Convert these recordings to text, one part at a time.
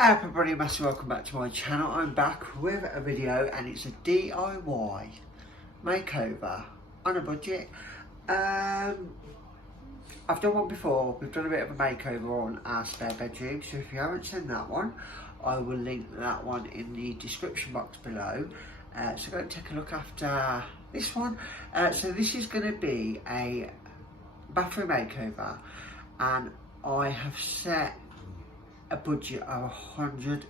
Hey everybody, massive welcome back to my channel. I'm back with a video and it's a DIY makeover on a budget. I've done one before. We've done a bit of a makeover on our spare bedroom, so if you haven't seen that one, I will link that one in the description box below. So go and take a look after this one. So this is going to be a bathroom makeover, and I have set a budget of £100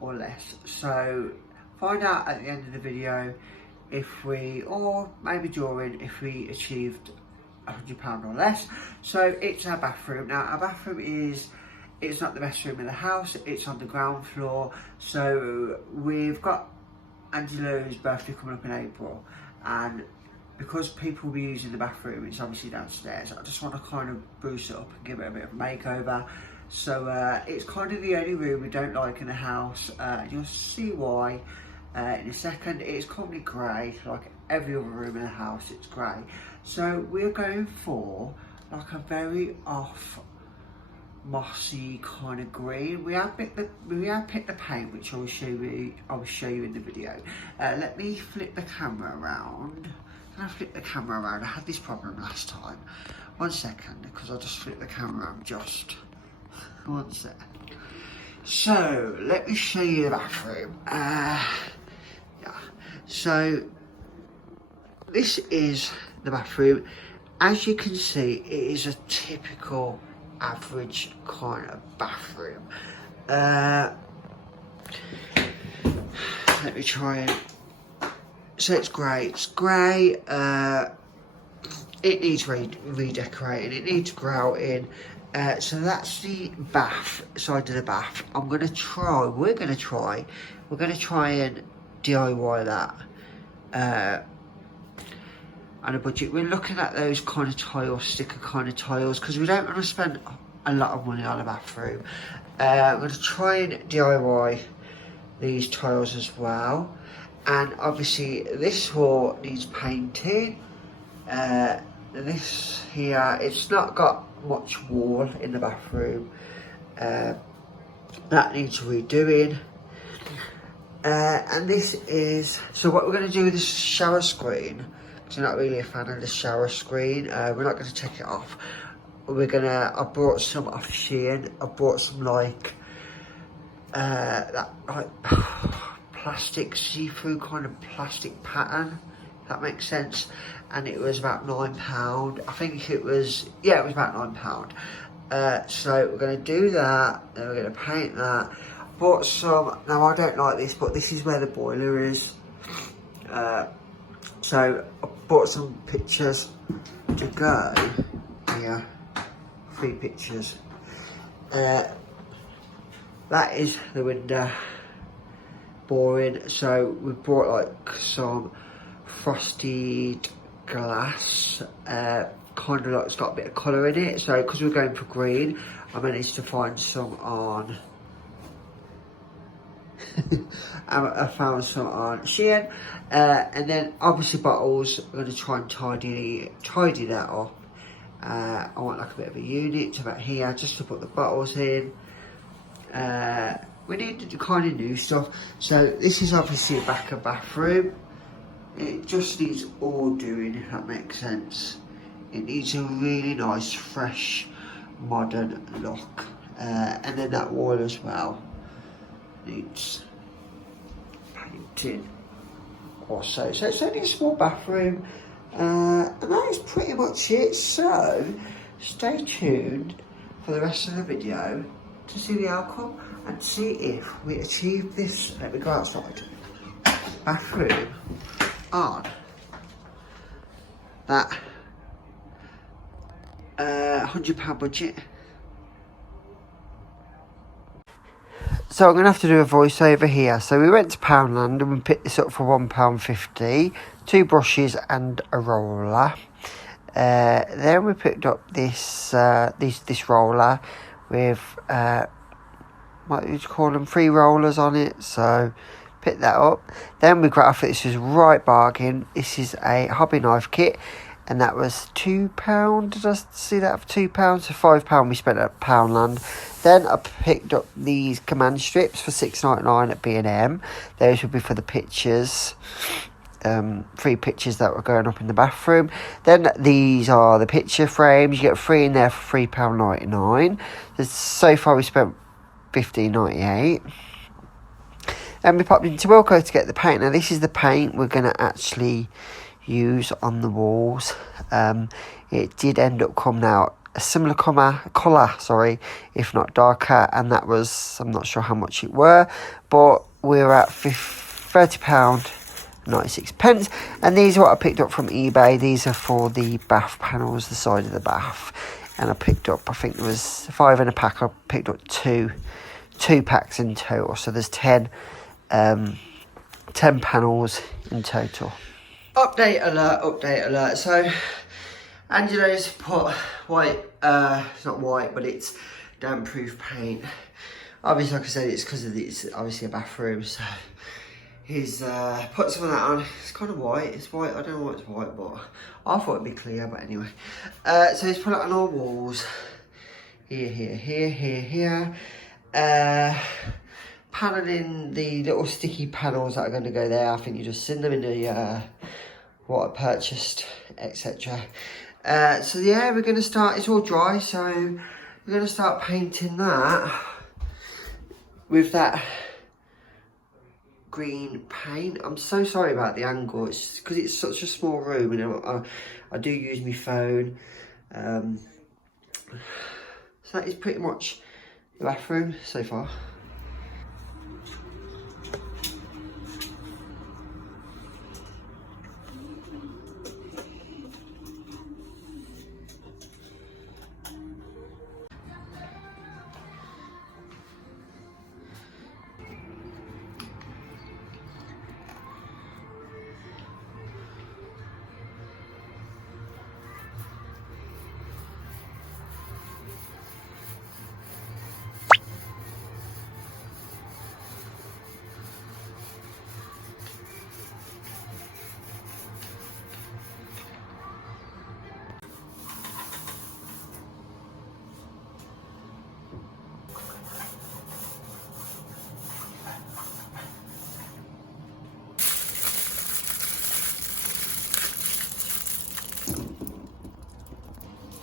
or less. So find out at the end of the video if we, or maybe during, if we achieved £100 or less. So it's our bathroom. Now our bathroom it's not the best room in the house, it's on the ground floor. So we've got Angelo's birthday coming up in April, and because people will be using the bathroom, it's obviously downstairs, I just want to kind of spruce it up and give it a bit of a makeover. So it's kind of the only room we don't like in the house, and you'll see why in a second. It's currently grey, like every other room in the house, it's grey. So we're going for like a very off mossy kind of green. We have picked the paint, which I will show you in the video. Let me flip the camera around. Can I flip the camera around? I had this problem last time. 1 second, because I just flipped the camera around just. 1 sec. So, let me show you the bathroom. Yeah. So, this is the bathroom. As you can see, it is a typical average kind of bathroom. Let me try and... So it's grey. It needs redecorating, it needs grouting. So that's the bath, side of the bath. We're gonna try and DIY that on a budget. We're looking at those kind of tiles, sticker kind of tiles, because we don't want to spend a lot of money on a bathroom. I'm gonna try and DIY these tiles as well. And obviously this wall needs painting. This here, it's not got much wall in the bathroom. That needs redoing. And this is, so what we're going to do with this shower screen, because I'm not really a fan of the shower screen, we're not going to take it off. I brought some off Shein. I brought some like, that like plastic see-through kind of plastic pattern, if that makes sense, and it was about £9. I think it was, yeah, it was about £9. So we're going to do that, then we're going to paint that. Bought some, now I don't like this, but this is where the boiler is. So I bought some pictures to go here, 3 pictures. That is the window. Boring. So we brought like some frosted glass, kind of like it's got a bit of colour in it. So because we're going for green, I managed to find some on I found some on Shein, and then obviously bottles. I'm going to try and tidy that up. I want like a bit of a unit about here just to put the bottles in. We need to kind of new stuff. So this is obviously a back bathroom. It just needs all doing, if that makes sense. It needs a really nice, fresh, modern look. And then that wall as well needs painting also. So it's only a small bathroom. And that is pretty much it. So stay tuned for the rest of the video to see the outcome and see if we achieve this. Let me go outside. Bathroom on that £100 budget. So I'm going to have to do a voiceover here. So we went to Poundland and we picked this up for £1.50, 2 brushes and a roller. Then we picked up this roller with what do you call them, 3 rollers on it. So pick that up. Then we got off it. This is right bargain. This is a hobby knife kit, and that was £2. Did I see that for £2? So £5 we spent at Poundland. Then I picked up these command strips for £6.99 at B&M. Those would be for the pictures. 3 pictures that were going up in the bathroom. Then these are the picture frames. You get 3 in there for £3.99. So far we spent £15.98. And we popped into Wilko to get the paint. Now this is the paint we're going to actually use on the walls. It did end up coming out a similar colour, if not darker, and that was, I'm not sure how much it were, but we were at £30.96, and these are what I picked up from eBay. These are for the bath panels, the side of the bath, and I picked up, I think there was 5 in a pack. I picked up two packs in total, so there's 10 panels in total. Update alert. So Angelo's put white, it's not white, but it's damp proof paint. Obviously, like I said, it's because it's obviously a bathroom, so he's put some of that on. It's kind of white, it's white, I don't know why it's white, but I thought it'd be clear, but anyway. So he's put it on all walls, here. Paneling the little sticky panels that are going to go there. I think you just send them in the what I purchased, etc. So yeah, we're going to start, it's all dry, so we're going to start painting that with that green paint. I'm so sorry about the angle, it's because it's such a small room, and I do use my phone. So that is pretty much the bathroom so far.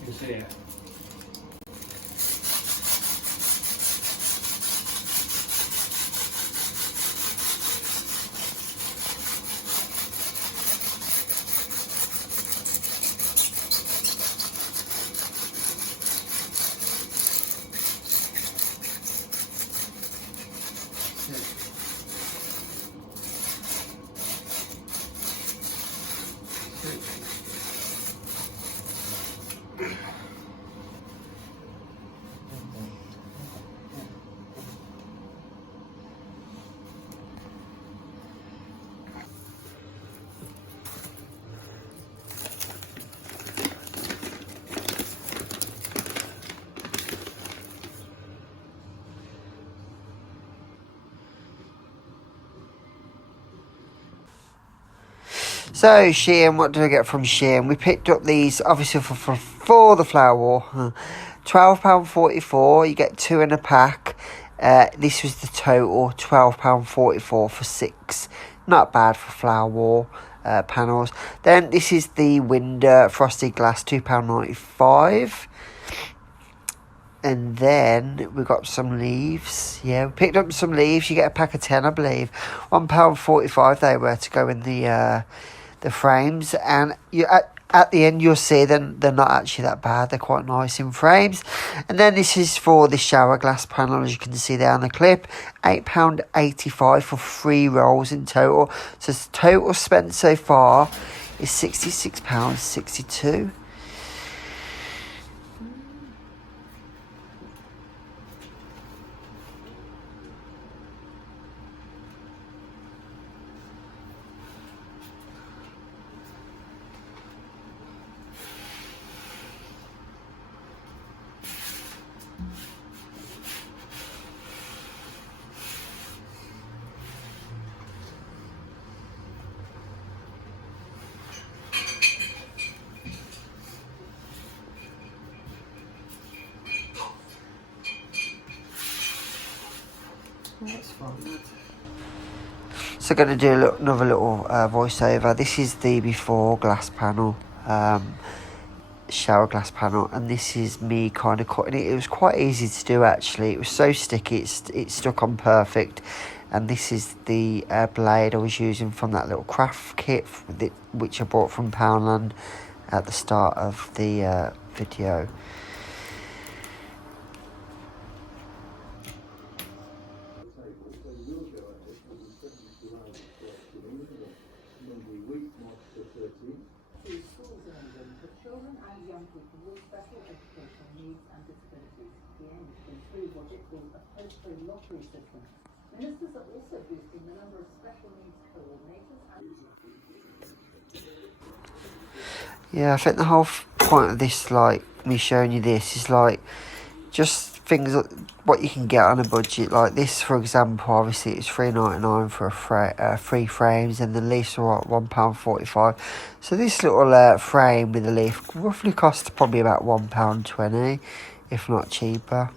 You can see it. So Shein, what did I get from Shein? We picked up these, obviously for the flower wall, £12.44. You get 2 in a pack. This was the total, £12.44 for 6. Not bad for flower wall panels. Then this is the window frosted glass, £2.95. And then we got some leaves. Yeah, we picked up some leaves. You get a pack of 10, I believe. £1.45 they were to go in the frames. And you at the end you'll see they're not actually that bad. They're quite nice in frames. And then this is for the shower glass panel, as you can see there on the clip. £8.85 for 3 rolls in total. So the total spent so far is £66.62. That's fine. So going to do another little voiceover. This is the before glass panel, shower glass panel, and this is me kind of cutting it. It was quite easy to do actually. It was so sticky, it stuck on perfect. And this is the blade I was using from that little craft kit which I bought from Poundland at the start of the video. Schools in England for children and young people with special educational needs and disabilities. The aim is to improve what it calls a postcode lottery system. Ministers are also boosting the number of special needs coordinators and... Yeah, I think the whole point of this, like, me showing you this is, like, just things, what you can get on a budget. Like this, for example, obviously it's $3.99 for 3 frames, and the leaves are at £1.45. So this little frame with the leaf roughly costs probably about £1.20, if not cheaper.